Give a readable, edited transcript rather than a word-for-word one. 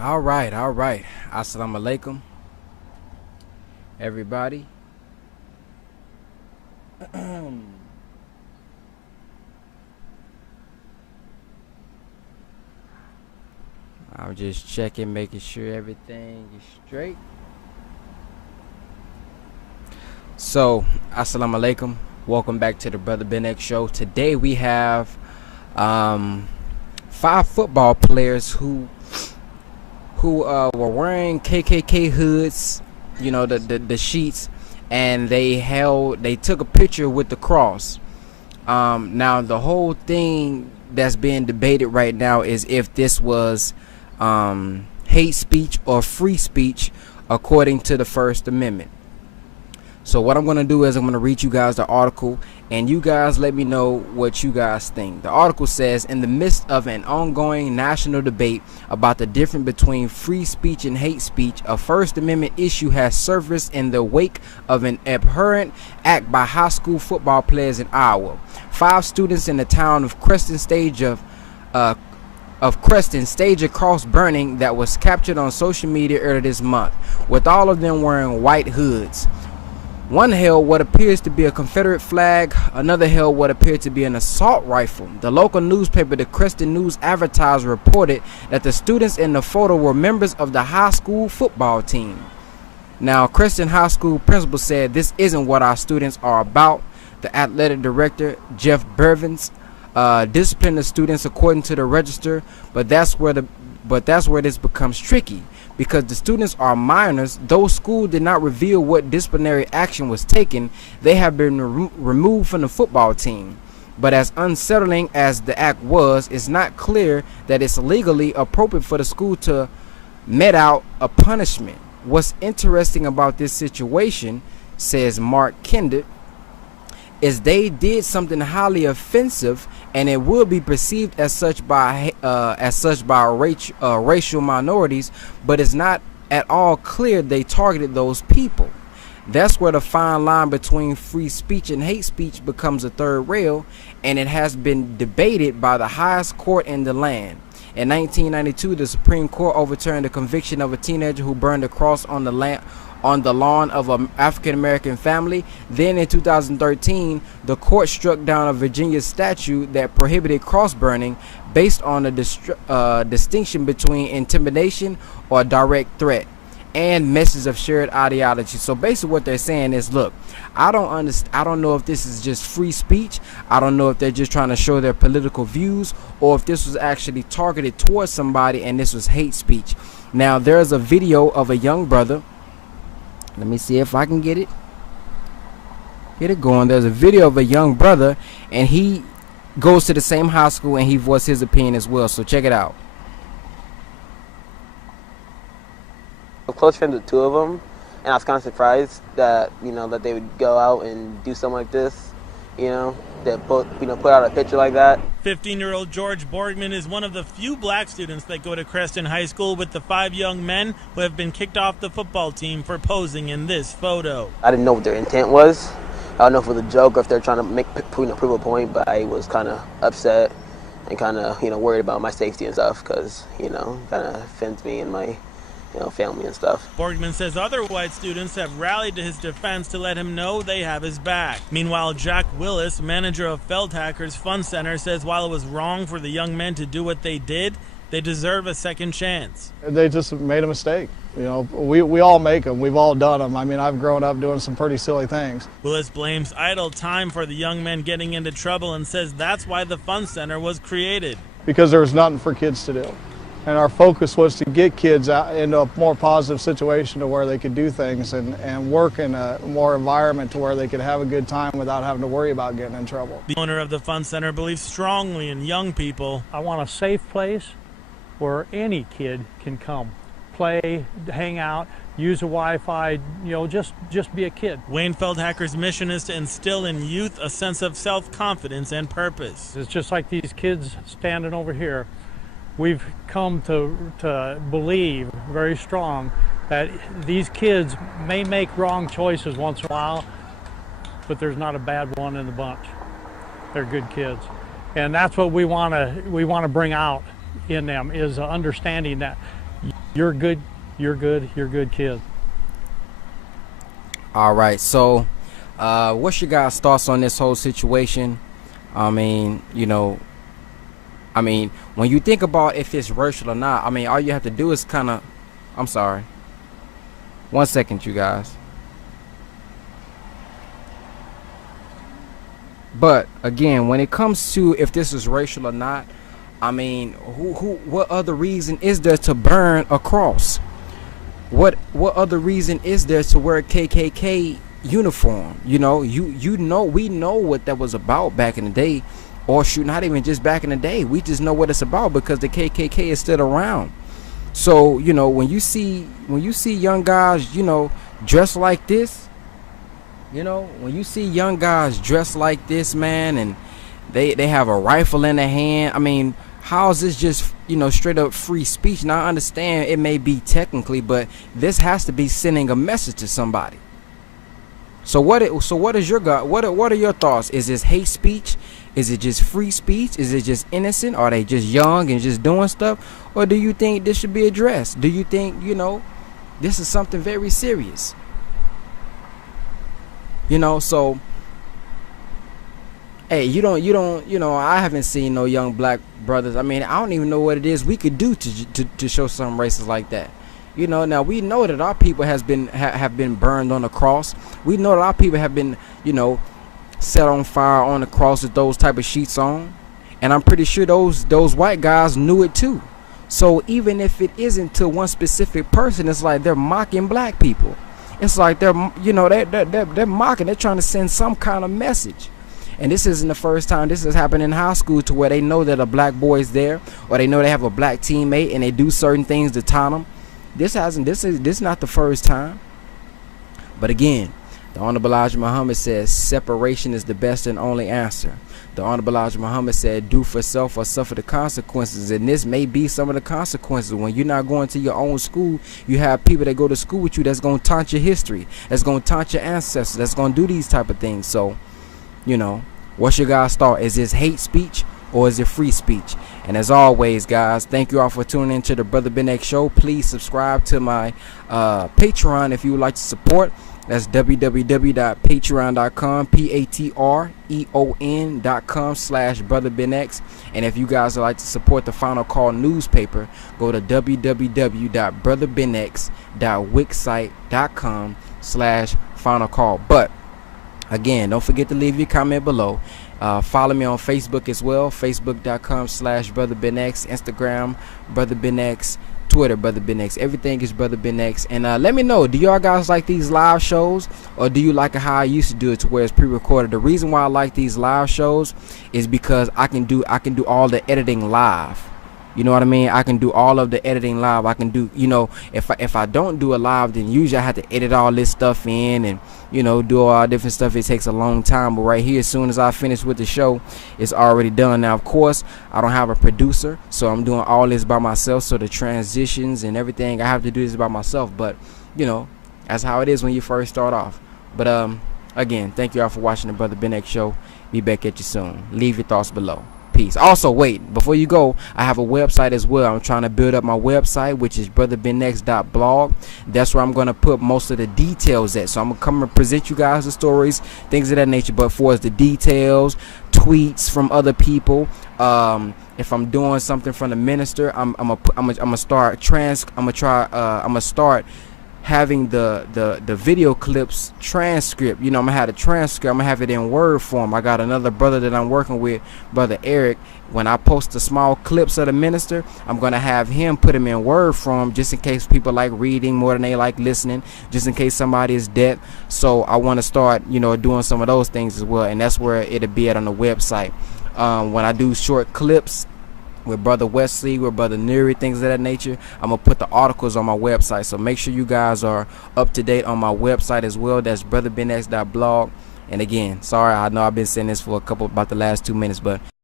All right. Assalamu alaikum, everybody. I'm just checking, making sure everything is straight. So, assalamu alaikum. Welcome back to the Brother Ben X Show. Today we have 5 football players who were wearing KKK hoods, you know, the sheets, and they took a picture with the cross. Now the whole thing that's being debated right now is if this was hate speech or free speech according to the First Amendment. So what I'm going to do is I'm going to read you guys the article, and you guys let me know what you guys think. The article says, in the midst of an ongoing national debate about the difference between free speech and hate speech, a First Amendment issue has surfaced in the wake of an abhorrent act by high school football players in Iowa. 5 students in the town of Creston stage a cross burning that was captured on social media earlier this month, with all of them wearing white hoods. One held what appears to be a Confederate flag, another held what appeared to be an assault rifle. The local newspaper, the Creston News Advertiser, reported that the students in the photo were members of the high school football team. Now, Creston High School principal said, "This isn't what our students are about." The athletic director, Jeff Bervins, disciplined the students according to the register, but that's where this becomes tricky, because the students are minors. Though school did not reveal what disciplinary action was taken, they have been removed from the football team. But as unsettling as the act was, it's not clear that it's legally appropriate for the school to mete out a punishment. What's interesting about this situation, says Mark Kendrick, is they did something highly offensive, and it will be perceived as such by racial minorities, but it's not at all clear they targeted those people. That's where the fine line between free speech and hate speech becomes a third rail, and it has been debated by the highest court in the land. In 1992, the Supreme Court overturned the conviction of a teenager who burned a cross on the lawn of an African-American family. Then in 2013, the court struck down a Virginia statute that prohibited cross burning based on a distinction between intimidation or direct threat and message of shared ideology. So basically what they're saying is, look, I don't know if this is just free speech. I don't know if they're just trying to show their political views, or if this was actually targeted towards somebody and this was hate speech. Now, there's a video of a young brother. Let me see if I can get it going. There's a video of a young brother, and he goes to the same high school, and he voiced his opinion as well. So check it out. I'm close friends with 2 of them, and I was kind of surprised that that they would go out and do something like this. That put out a picture like that. 15-year-old George Borgman is one of the few black students that go to Creston High School with the 5 young men who have been kicked off the football team for posing in this photo. I didn't know what their intent was. I don't know if it was a joke or if they're trying to prove a point, but I was kind of upset and kind of worried about my safety and stuff, because kind of offends me and my family and stuff. Borgman says other white students have rallied to his defense to let him know they have his back. Meanwhile, Jack Willis, manager of Feldhacker's Fun Center, says while it was wrong for the young men to do what they did, they deserve a second chance. They just made a mistake. We all make them. We've all done them. I mean, I've grown up doing some pretty silly things. Willis blames idle time for the young men getting into trouble and says that's why the Fun Center was created. Because there was nothing for kids to do. And our focus was to get kids out into a more positive situation to where they could do things and work in a more environment to where they could have a good time without having to worry about getting in trouble. The owner of the Fun Center believes strongly in young people. I want a safe place where any kid can come, play, hang out, use a Wi-Fi, just be a kid. Wayne Feldhacker's mission is to instill in youth a sense of self-confidence and purpose. It's just like these kids standing over here. We've come to believe very strong that these kids may make wrong choices once in a while, but there's not a bad one in the bunch. They're good kids. And that's what we want to bring out in them, is understanding that You're good. You're good. You're a good kid. All right. So, what's your guys' thoughts on this whole situation? I mean, when you think about if it's racial or not, I mean, all you have to do is kind of, I'm sorry. 1 second, you guys. But again, when it comes to if this is racial or not, I mean, what other reason is there to burn a cross? What other reason is there to wear a KKK uniform? We know what that was about back in the day, or shoot, not even just back in the day. We just know what it's about because the KKK is still around. So when you see young guys, dressed like this, when you see young guys dressed like this, man, and they have a rifle in their hand, I mean, how is this just straight up free speech? Now I understand it may be technically, but this has to be sending a message to somebody. So what is your God? What are your thoughts? Is this hate speech? Is it just free speech? Is it just innocent? Are they just young and just doing stuff? Or do you think this should be addressed? Do you think this is something very serious? So hey, I haven't seen no young black brothers. I mean, I don't even know what it is we could do to show some races like that. Now we know that our people have been burned on the cross. We know that our people have been, set on fire on the cross with those type of sheets on. And I'm pretty sure those white guys knew it too. So even if it isn't to one specific person, it's like they're mocking black people. It's like they're mocking. They're trying to send some kind of message. And this isn't the first time this has happened in high school, to where they know that a black boy is there, or they know they have a black teammate and they do certain things to taunt them. This is not the first time. But again, the Honorable Elijah Muhammad says separation is the best and only answer. The Honorable Elijah Muhammad said, do for self or suffer the consequences. And this may be some of the consequences. When you're not going to your own school, you have people that go to school with you that's going to taunt your history, that's going to taunt your ancestors, that's going to do these type of things. So, what's your guys' thought? Is this hate speech or is it free speech? And as always, guys, thank you all for tuning into the Brother Ben X Show. Please subscribe to my Patreon if you would like to support. That's www.patreon.com, patreon.com/BrotherBenX. And if you guys would like to support the Final Call newspaper, go to www.brotherbenx.wixsite.com/Final Call. But again, don't forget to leave your comment below. Follow me on Facebook as well, facebook.com/BrotherBenX, Instagram BrotherBenX, Twitter BrotherBenX. Everything is BrotherBenX. And let me know, do y'all guys like these live shows, or do you like how I used to do it, to where it's pre-recorded? The reason why I like these live shows is because I can do all the editing live. You know what I mean? I can do all of the editing live. I can do, if I don't do a live, then usually I have to edit all this stuff in and, do all different stuff. It takes a long time. But right here, as soon as I finish with the show, it's already done. Now, of course, I don't have a producer, so I'm doing all this by myself. So the transitions and everything, I have to do this by myself. But, that's how it is when you first start off. But, again, thank you all for watching the Brother Ben X Show. Be back at you soon. Leave your thoughts below. Peace. Also, wait, before you go, I have a website as well. I'm trying to build up my website, which is brotherbenx.blog. That's where I'm going to put most of the details at. So I'm going to come and present you guys the stories, things of that nature. But for us, the details, tweets from other people, if I'm doing something from the minister, I'm gonna start having the video clips transcript. I'm gonna have the transcript. I'm gonna have it in Word form. I got another brother that I'm working with, Brother Eric. When I post the small clips of the minister, I'm gonna have him put them in Word form, just in case people like reading more than they like listening, just in case somebody is deaf. So I want to start doing some of those things as well, and that's where it'll be at on the website. When I do short clips with Brother Wesley, with Brother Neary, things of that nature, I'm going to put the articles on my website. So make sure you guys are up to date on my website as well. That's brotherbenx.blog. And again, sorry, I know I've been saying this for about the last 2 minutes, but